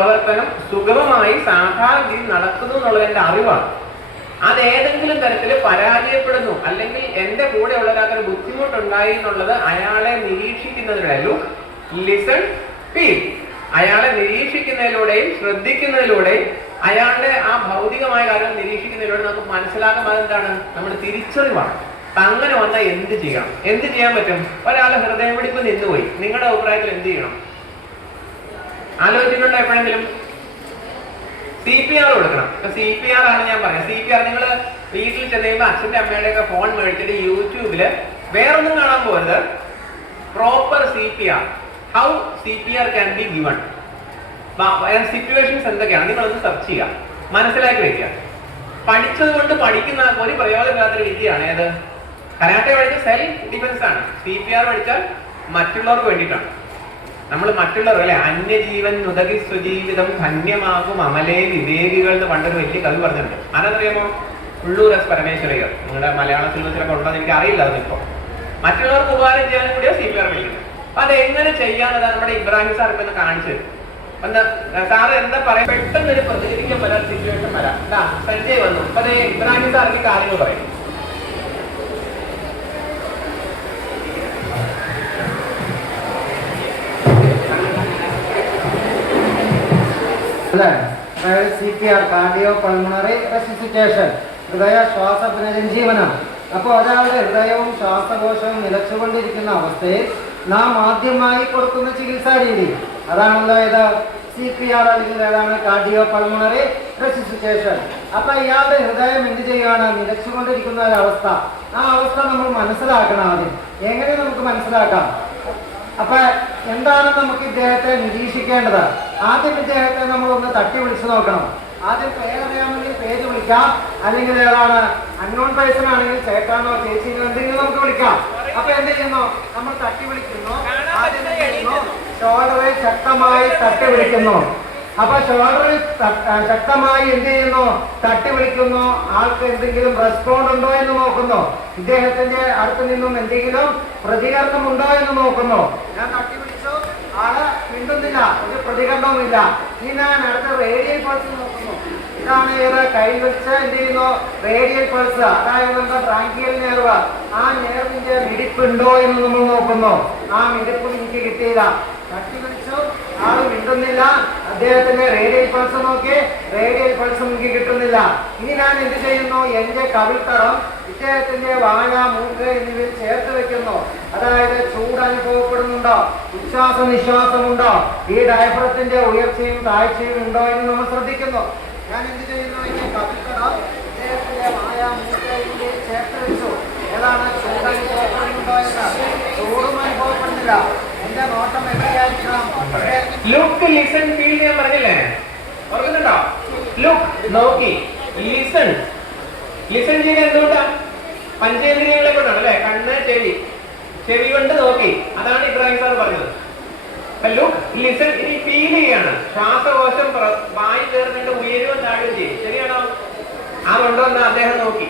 പ്രവർത്തനം സുഗമമായി സാധാരണ രീതിയിൽ നടക്കുന്നു എന്നുള്ളതിന്റെ അറിവാണ്. അത് ഏതെങ്കിലും തരത്തിൽ പരാജയപ്പെടുന്നു അല്ലെങ്കിൽ എന്റെ കൂടെ ഉള്ള ഒരാൾക്കൊരു ബുദ്ധിമുട്ടുണ്ടായി എന്നുള്ളത് അയാളെ നിരീക്ഷിക്കുന്നതിലൂടെ ലുക്ക് ലിസൺ ഫീൽ അയാളെ നിരീക്ഷിക്കുന്നതിലൂടെയും ശ്രദ്ധിക്കുന്നതിലൂടെയും അയാളുടെ ആ ഭൗതികമായ കാര്യം നിരീക്ഷിക്കുന്നതിലൂടെ നമുക്ക് മനസ്സിലാക്കാൻ എന്താണ് നമ്മുടെ തിരിച്ചറിവാണ്. അങ്ങനെ വന്നാൽ എന്ത് ചെയ്യാം? എന്ത് ചെയ്യാൻ പറ്റും? ഒരാളെ ഹൃദയം പിടിപ്പ് നിന്നുപോയി. നിങ്ങളുടെ അഭിപ്രായത്തിൽ എന്ത് ചെയ്യണം? ആലോചിച്ചിട്ടുണ്ടോ എപ്പോഴെങ്കിലും? സി പി ആർ കൊടുക്കണം. സി പി ആർ ആണ് ഞാൻ പറയാം. സി പി ആർ നിങ്ങൾ വീട്ടിൽ ചെന്ന് അച്ഛന്റെ അച്ഛന്റെ അമ്മയുടെ ഒക്കെ ഫോൺ മേടിച്ചിട്ട് യൂട്യൂബിൽ വേറൊന്നും കാണാൻ പോകരുത്. Proper C P R how C P R can be given situations എന്തൊക്കെയാണ്? നിങ്ങളൊന്ന് സെർച്ച് ചെയ്യുക. മനസ്സിലാക്കി വെക്കുക. പഠിച്ചത് കൊണ്ട് പഠിക്കുന്ന ഒരു പ്രയോജനമില്ലാത്തൊരു വിദ്യയാണ് ഏത്? കരാട്ടെ പഠിച്ച സെൽഫ് ഡിഫൻസ് ആണ്. സി പി ആർ പഠിച്ചാൽ മറ്റുള്ളവർക്ക് വേണ്ടിയിട്ടാണ്. നമ്മൾ മറ്റുള്ളവർ അല്ലെ? അന്യജീവൻ നുതകി സ്വജീവിതം ധന്യമാകും അമലേ വിവേകികൾ എന്ന് പണ്ടൊരു വലിയ കവി പറഞ്ഞിട്ടുണ്ട്. അതെന്നറിയാമോ ഉള്ളൂർ എസ് പരമേശ്വരയ്യർ. നിങ്ങളുടെ മലയാള സിലബസിലൊക്കെ ഉണ്ടോ എനിക്ക് അറിയില്ല അതിപ്പോ. മറ്റുള്ളവർക്ക് ഉപകാരം ചെയ്യാനും കൂടിയോ സി പി ആർ വിളിക്കുന്നത് അപ്പൊ അത് എങ്ങനെ ചെയ്യാന്നതാണ് നമ്മുടെ ഇബ്രാഹിം സാർ ഇപ്പൊ കാണിച്ചു. എന്താ സാറ് എന്താ പറയാ? പെട്ടെന്ന് ഒരു പ്രതികരിക്കാൻ പറ്റാത്ത സിറ്റുവേഷൻ വരാം. സഞ്ജയ് വന്നു. അപ്പൊ ഇബ്രാഹിം സാറിന്റെ കാര്യങ്ങൾ പറയും. അല്ലേ? അതായത് കാർഡിയോ പൾമണറി ഹൃദയ അപ്പോൾ ഒരാളുടെ ഹൃദയവും ശ്വാസകോശവും നിലച്ചുകൊണ്ടിരിക്കുന്ന അവസ്ഥയിൽ നാം ആദ്യമായി കൊടുക്കുന്ന ചികിത്സാ രീതി. അതാണല്ലോ ഇത് സി പി ആർ അല്ലെങ്കിൽ ഏതാണ്? കാർഡിയോ പൾമണറി റെസിസിറ്റേഷൻ അപ്പൊ ഇയാളുടെ ഹൃദയം എന്ത് ചെയ്യുകയാണ് നിലച്ചുകൊണ്ടിരിക്കുന്ന ഒരവസ്ഥ ആ അവസ്ഥ നമ്മൾ മനസ്സിലാക്കണം ആദ്യം. എങ്ങനെ നമുക്ക് മനസ്സിലാക്കാം? അപ്പൊ എന്താണ് നമുക്ക് ഇദ്ദേഹത്തെ നിരീക്ഷിക്കേണ്ടത്? ആദ്യം ഇദ്ദേഹത്തെ നമ്മൾ ഒന്ന് തട്ടി വിളിച്ചു നോക്കണം. ആദ്യം പേരറിയാമെങ്കിൽ പേര് വിളിക്കാം. അല്ലെങ്കിൽ ഏതാണ് അൺനോൺ പേഴ്സൺ ആണെങ്കിൽ ചേട്ടാണോ ചേച്ചിനോ എന്തെങ്കിലും നമുക്ക് വിളിക്കാം. അപ്പൊ എന്ത് ചെയ്യുന്നു? നമ്മൾ തട്ടി വിളിക്കുന്നു. ആദ്യം ശക്തമായി തട്ടി വിളിക്കുന്നു. അപ്പൊ ഷോൾഡറിൽ ശക്തമായി എന്ത് ചെയ്യുന്നു? തട്ടി വിളിക്കുന്നു. ആൾക്ക് എന്തെങ്കിലും റെസ്പോണ്ട് ഉണ്ടോ എന്ന് നോക്കുന്നു. ഇദ്ദേഹത്തിന്റെ അടുത്ത് നിന്നും എന്തെങ്കിലും പ്രതികരണം ഉണ്ടോ എന്ന് നോക്കുന്നു. ഞാൻ തട്ടി വിളിച്ചു. ആൾ മിണ്ടുന്നില്ല. ഒരു പ്രതികരണവുമില്ല. ഇനി ഞാൻ അടുത്ത റേഡിയൽ പൾസ് നോക്കുന്നു. ഇതാണ് ഏത് കൈ വെച്ച് എന്ത് ചെയ്യുന്നു? റേഡിയൽ പൾസ് അതായത് നമ്മുടെ ബ്രാങ്കിയൽ നേർവ് ആ നേർവിന്റെ മിടിപ്പുണ്ടോ എന്ന് നമ്മൾ നോക്കുന്നു. ആ മിടിപ്പ് എനിക്ക് കിട്ടിയില്ല. ആൾ മിണ്ടുന്നില്ല അദ്ദേഹത്തിന്റെ റേഡിയൽ പൾസ് നോക്കി റേഡിയൽ പൾസ് എനിക്ക് കിട്ടുന്നില്ല. ഇനി ഞാൻ എന്ത് ചെയ്യുന്നു? എന്റെ കവിൾത്തടം ഇദ്ദേഹത്തിന്റെ വാഴ മൂക്ക് എന്നിവയിൽ ചേർത്ത് വെക്കുന്നു. അതായത് ചൂട് അനുഭവപ്പെടുന്നുണ്ടോ? ഉച്ഛ്വാസ നിശ്വാസമുണ്ടോ? ഈ ഡയഫ്രത്തിന്റെ ഉയർച്ചയും താഴ്ചയും ഉണ്ടോ എന്ന് നമ്മൾ ശ്രദ്ധിക്കുന്നു. ഞാൻ എന്ത് ചെയ്യുന്നു? എന്റെ കവിൾത്തടം ഇദ്ദേഹത്തിന്റെ വായ മൂക്ക് എന്നിവയിൽ ചേർത്ത് വെച്ചു. ഏതാണ്? ചൂട് അനുഭവപ്പെടുന്നുണ്ടോ എന്ന്. ചൂടും അനുഭവപ്പെടുന്നില്ല. ലുക്ക് ലിസൺ ഫീൽ ഞാൻ പറഞ്ഞില്ലേ? ഓർക്കുന്നുണ്ടോ? ലുക്ക് നോക്കി. ലിസൺ ലിസൺ ചെയ്ത് എന്തുകൊണ്ടാ? പഞ്ചേന്ദ്രിയങ്ങളെ കൊണ്ടാണ് അല്ലെ? കണ്ണ് ചെവി. ചെവി കൊണ്ട് നോക്കി. അതാണ് ഇബ്രാഹിം സാർ പറഞ്ഞത്. ലുക്ക് ലിസൺ ഇനി ഫീൽ ചെയ്യാണ്. ശ്വാസകോശം വായി കയറുന്നതിന്റെ ഉയരുവും താഴുകയും ചെയ്യും. ശരിയാണോ? ആ ഉണ്ടോ എന്ന് അദ്ദേഹം നോക്കി.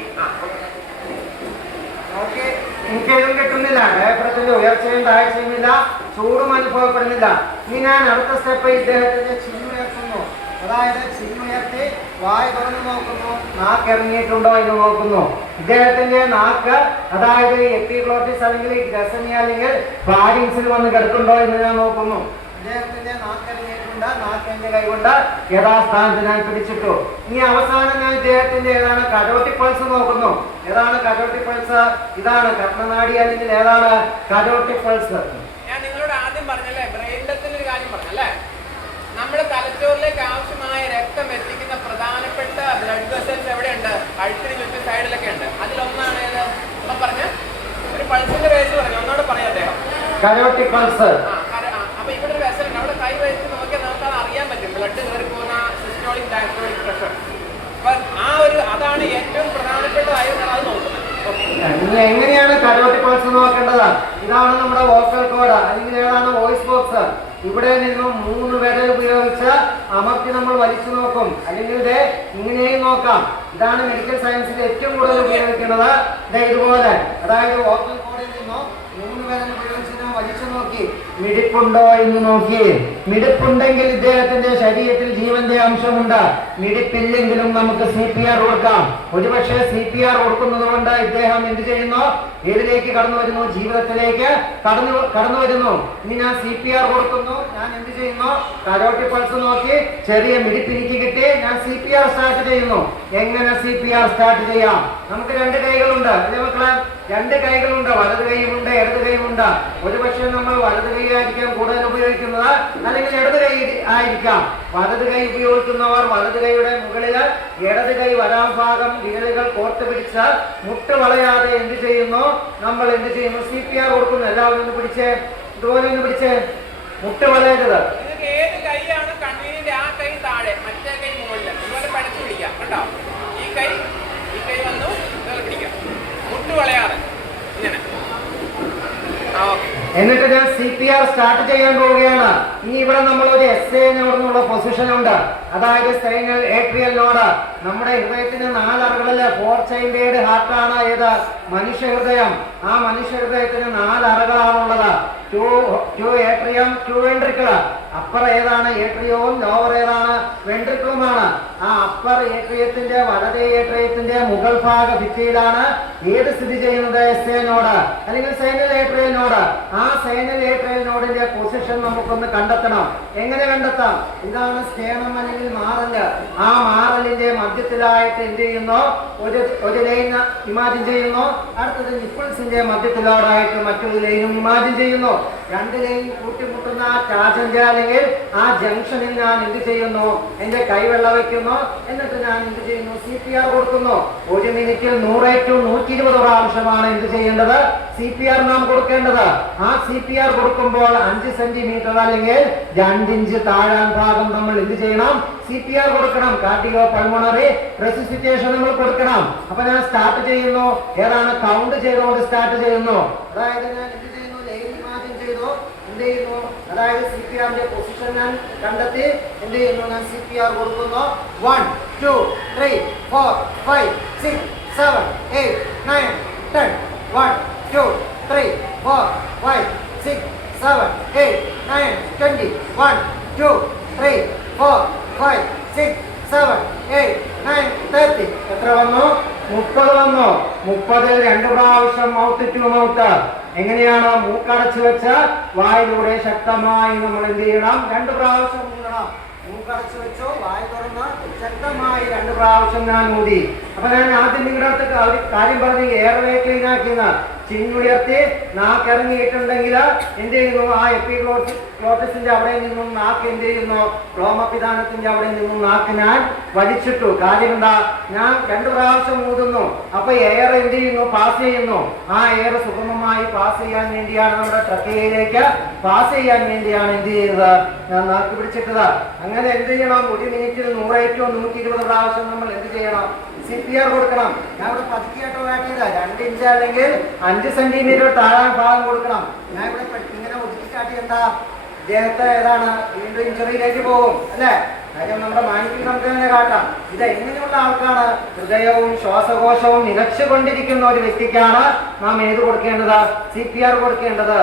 എനിക്കൊന്നും കിട്ടുന്നില്ല. ഡയഫ്രത്തിന്റെ ഉയർച്ചയും താഴ്ചയും ഇല്ല. ചൂടും അനുഭവപ്പെടുന്നില്ല. ഇനി ഞാൻ അടുത്ത സ്റ്റെപ്പ് ഇദ്ദേഹത്തിന്റെ ചിന്നുയർത്തുന്നു അതായത് ചിന്നുയർത്തി വായ തുറന്നു നോക്കുന്നു. നാക്ക് ഇറങ്ങിയിട്ടുണ്ടോ എന്ന് നോക്കുന്നു. ഇദ്ദേഹത്തിന്റെ നാക്ക് അതായത് എപ്പിഗ്ലോട്ടിസ് അല്ലെങ്കിൽ ഗസനി അല്ലെങ്കിൽ പാരിൻസിൽ വന്ന് കിടക്കുന്നുണ്ടോ എന്ന് ഞാൻ നോക്കുന്നു. ഇദ്ദേഹത്തിന്റെ നാക്ക് ഇറങ്ങിയിട്ടുണ്ട് നാക്ക് എന്റെ കൈകൊണ്ട് യഥാസ്ഥാനത്ത് ഞാൻ പിടിച്ചിട്ടു. ഇനി അവസാനം ഞാൻ ഇദ്ദേഹത്തിന്റെ ഏതാണ് കടോട്ടി പൾസ് നോക്കുന്നു. ഏതാണ് കടോട്ടി പൾസ്? ഇതാണ് കർണനാടി അല്ലെങ്കിൽ ഏതാണ് കടോട്ടി പൾസ്? ഞാൻ നിങ്ങളോട് ആദ്യം പറഞ്ഞല്ലേ ബ്രെയിൻഡത്തിന്റെ ഒരു കാര്യം പറഞ്ഞല്ലേ? നമ്മുടെ തലച്ചോറിലേക്ക് ആവശ്യമായ രക്തം എത്തിക്കുന്ന പ്രധാനപ്പെട്ട ബ്ലഡ് വെസൽസ് എവിടെയുണ്ട്? കഴുത്തിന് ചുറ്റും സൈഡിലൊക്കെ ഉണ്ട്. അതിലൊന്നാണ് ഏത്? പറഞ്ഞ. ഒരു പൾസിന്റെ പേര് പറഞ്ഞു. ഒന്നോട് പറയാം അദ്ദേഹം. Carotid pulse. ആ, അപ്പൊ ഇവിടെ ഒരു വെസൽ ഉണ്ട് അവിടെ കൈ വെച്ച് നോക്കിയാൽ നമുക്ക് അത് അറിയാൻ പറ്റും ബ്ലഡ് കയറി പോകുന്ന സിസ്റ്റോളിക് ഡയസ്റ്റോളിക് പ്രഷർ അപ്പൊ ആ ഒരു അതാണ് ഏറ്റവും പ്രധാനപ്പെട്ടതായി നമ്മൾ അത് നോക്കുന്നത് Okay. ഇനി എങ്ങനെയാണ് കരോട്ടി പൾസ് നോക്കേണ്ടത്? ഇതാണ് നമ്മുടെ വോക്കൽ കോഡ്. അല്ലെങ്കിൽ ഏതാണ് വോയിസ് ബോക്സ്. ഇവിടെ നിന്നും മൂന്ന് വിരൽ ഉപയോഗിച്ച് അമർത്തി നമ്മൾ വലിച്ചു നോക്കും. അല്ലെങ്കിൽ ഇത് ഇങ്ങനെയും നോക്കാം. ഇതാണ് മെഡിക്കൽ സയൻസിൽ ഏറ്റവും കൂടുതൽ ഉപയോഗിക്കുന്നത് ഇതുപോലെ. അതായത് വോക്കൽ കോഡിൽ നിന്നും മൂന്ന് വിരൽ ഉപയോഗിച്ച് ഞാൻ വലിച്ചു നോക്കി മിടിപ്പുണ്ടോ എന്ന് നോക്കിയേ. മിടിപ്പുണ്ടെങ്കിൽ ഇദ്ദേഹത്തിന്റെ ശരീരത്തിൽ ജീവന്റെ അംശമുണ്ട്. മിടിപ്പില്ലെങ്കിലും നമുക്ക് സി പി ആർ കൊടുക്കാം. ഒരുപക്ഷെ സി പി ആർ കൊടുക്കുന്നത് കൊണ്ട് ഇദ്ദേഹം എന്ത് ചെയ്യുന്നു? ഏതിലേക്ക് കടന്നു വരുന്നു? ജീവിതത്തിലേക്ക് കടന്നു കടന്നു വരുന്നു. ഇനി ഞാൻ സി പി ആർ കൊടുക്കുന്നു. ഞാൻ എന്ത് ചെയ്യുന്നു? കരോട്ടി പൾസ് നോക്കി. ചെറിയ മിടിപ്പിനിക്ക് കിട്ടി. ഞാൻ സി പി ആർ സ്റ്റാർട്ട് ചെയ്യുന്നു. എങ്ങനെ സി പി ആർ സ്റ്റാർട്ട് ചെയ്യാം? നമുക്ക് രണ്ട് കൈകളുണ്ട്. അല്ലേ മക്കളെ? രണ്ട് കൈകളുണ്ട്. വലത് കൈയുമുണ്ട് ഇടത് കൈയുമുണ്ട്. ഒരുപക്ഷെ നമ്മൾ വലത് കൈ ആയിരിക്കാം കൂടുതൽ ഉപയോഗിക്കുന്നത് അല്ലെങ്കിൽ ഇടത് കൈ ആയിരിക്കാം. വലത് കൈ ഉപയോഗിക്കുന്നവർ വലത് കൈയുടെ മുകളിൽ ഇടത് കൈ വരാം ഭാഗം വിരലുകൾ കോർത്ത് പിടിച്ച് മുട്ട് വളയാതെ എന്ത് ചെയ്യുന്നു? നമ്മൾ എന്ത് ചെയ്യുന്നു? സി പി ആർ കൊടുക്കുന്നു. എല്ലാവരും ഒന്ന് പിടിച്ചേ. ഇതുപോലെ ഒന്ന് പിടിച്ചേ. മുട്ട് വളയരുത്. ഏത് കൈയാണ് ആ കൈ മറ്റേ കൈ പിടിക്കാം. ഈ കൈ ഈ കൈ വന്നു. മുട്ട് ഇങ്ങനെ. ആ ഓക്കെ. എന്നിട്ട് ഞാൻ സി പി ആർ സ്റ്റാർട്ട് ചെയ്യാൻ പോവുകയാണ്. ഇനി ഇവിടെ നമ്മൾ ഒരു എസ് എ പൊസിഷൻ ഉണ്ട്. അതായത് സൈനൽ ഏട്രിയൽ നോഡ് നമ്മുടെ ഹൃദയത്തിന് നാലറകളിൽ ഫോർ ചൈൻഡേഡ് ഹാർട്ടാണ് ഏത്? മനുഷ്യ ഹൃദയം ആ മനുഷ്യ ഹൃദയത്തിന് നാലറകളാണുള്ളത്. Two two atrium two ventricle upper ഏതാണ് ഏട്രിയവും ലോവർ ഏതാണ്? വെൻട്രിക്കിളുമാണ് അപ്പർ ഏട്രിയത്തിന്റെ വലതേ ഏട്രിയത്തിന്റെ മുകൾ ഭാഗ ഭിത്തിയിലാണ് ഏത് സ്ഥിതി ചെയ്യുന്നത്? നോഡ് അല്ലെങ്കിൽ സൈനൽ ഏട്രിയൽ ആ സൈനൽ ഏട്രിയൽ പൊസിഷൻ നമുക്കൊന്ന് കണ്ടെത്തണം. എങ്ങനെ കണ്ടെത്താം? ഇതാണ് സ്റ്റേണം അല്ലെങ്കിൽ മാറൽ. ആ മാറലിന്റെ മധ്യത്തിലായിട്ട് എന്ത് ചെയ്യുന്നു? ഒരു ഒരു ലൈൻ ഇമാജിൻ ചെയ്യുന്നു. അടുത്തത് നിപ്പിൾസിന്റെ മധ്യത്തിലോടായിട്ട് മറ്റൊരു ലൈനും ഇമാജിൻ ചെയ്യുന്നു. രണ്ട് ലൈൻ കൂട്ടിമുട്ടുന്ന ആ അല്ലെങ്കിൽ ആ ജംഗ്ഷനിൽ ഞാൻ എന്ത് ചെയ്യുന്നു? എന്റെ കൈവെള്ള വയ്ക്കുന്നു. എന്നിട്ട് ഞാൻ എന്ത് ചെയ്യുന്നു? സി പി ആർ കൊടുക്കുന്നു. ഒരു മിനിറ്റിൽ നൂറ് ടു നൂറ്റി ഇരുപത് പ്രാവശ്യമാണ് എന്ത് ചെയ്യേണ്ടത്? സി പി ആർ നാം കൊടുക്കേണ്ടത്. ആ സി പി ആർ കൊടുക്കുമ്പോൾ അഞ്ച് സെന്റിമീറ്റർ അല്ലെങ്കിൽ രണ്ടിഞ്ച് താഴാൻ ഭാഗം നമ്മൾ എന്ത് ചെയ്യണം? സി പി ആർ കൊടുക്കണം. കാർഡിയോ പൾമണറി റെസിസിറ്റേഷൻ നമ്മൾ കൊടുക്കണം. അപ്പൊ ഞാൻ സ്റ്റാർട്ട് ചെയ്യുന്നു. ഏതാണ്? കൗണ്ട് ചെയ്തുകൊണ്ട് സ്റ്റാർട്ട് ചെയ്യുന്നു. അതായത് ഞാൻ എന്ത് ചെയ്യുന്നു? ലൈൻ ഇമാജിൻ ചെയ്തു. എന്ത് ചെയ്യുന്നു? അതായത് സി പി ആറിന്റെ പൊസിഷൻ ഞാൻ കണ്ടെത്തി. എന്ത് ചെയ്യുന്നു? ഞാൻ സി പി ആർ കൊടുക്കുന്നു. One two three four five six seven eight nine ten one two three four five six seven eight nine twenty one two three four five six seven eight nine thirty എത്ര വന്നു? മുപ്പത് വന്നു. മുപ്പതിൽ രണ്ട് പ്രാവശ്യം mouth എങ്ങനെയാണ് മൂക്കടച്ചു വെച്ച വായിലൂടെ ശക്തമായി നമ്മൾ എന്ത് ചെയ്യണം? രണ്ട് പ്രാവശ്യം ഊതണം മൂക്കടച്ചു വെച്ചോ വായി തുറന്ന് ശക്തമായി രണ്ട് പ്രാവശ്യം ഞാൻ ഊതി അപ്പൊ ഞാൻ ആദ്യം നിങ്ങളുടെ അടുത്ത് കാര്യം പറഞ്ഞ് എയർവേ ക്ലീൻ ആക്കിയെന്ന് ചിങ്ങുയർത്തി നാക്കിറങ്ങിയിട്ടുണ്ടെങ്കിൽ എന്ത് ചെയ്യുന്നു ആ എപ്പി ക്ലോട്ടസിന്റെ അവിടെ നിന്നും നാക്ക് എന്ത് ചെയ്യുന്നു ക്ലോമപിതാനത്തിന്റെ അവിടെ നിന്നും നാക്ക് ഞാൻ വലിച്ചിട്ടു. കാര്യം എന്താ? ഞാൻ രണ്ടു പ്രാവശ്യം ഊതുന്നു. അപ്പൊ എയർ എന്ത് ചെയ്യുന്നു? പാസ് ചെയ്യുന്നു. ആ എയർ സുഗമമായി പാസ് ചെയ്യാൻ വേണ്ടിയാണ് നമ്മുടെ ട്രക്കയിലേക്ക് പാസ് ചെയ്യാൻ വേണ്ടിയാണ് എന്ത് ചെയ്തത് ഞാൻ നാക്ക് പിടിച്ചിട്ടത്. അങ്ങനെ എന്ത് ചെയ്യണം? ഒരു മിനിറ്റിൽ നൂറേറ്റോ നൂറ്റി ഇരുപത് പ്രാവശ്യം നമ്മൾ എന്ത് ചെയ്യണം? സി പി ആർ കൊടുക്കണം. ഞാൻ ഇവിടെ പതുക്കിയാട്ടോ കാട്ടിയത് രണ്ട് ഇഞ്ച് അല്ലെങ്കിൽ അഞ്ച് സെന്റിമീറ്റർ താഴാൻ ഭാഗം കൊടുക്കണം. ഞാൻ ഇവിടെ ഇങ്ങനെ ഒതുക്കിക്കാട്ടി എന്താ? ഇദ്ദേഹത്തെ ഏതാണ്? വീണ്ടും ഇഞ്ചുറിയിലേക്ക് പോകും. അല്ലേ? കാര്യം നമ്മുടെ മാനിക്കും നമുക്ക് തന്നെ കാട്ടാം. ഇത് എങ്ങനെയുള്ള ആൾക്കാണ്? ഹൃദയവും ശ്വാസകോശവും നിലച്ചുകൊണ്ടിരിക്കുന്ന ഒരു വ്യക്തിക്കാണ് നാം ഏത് കൊടുക്കേണ്ടത്? സി പി ആർ കൊടുക്കേണ്ടത്.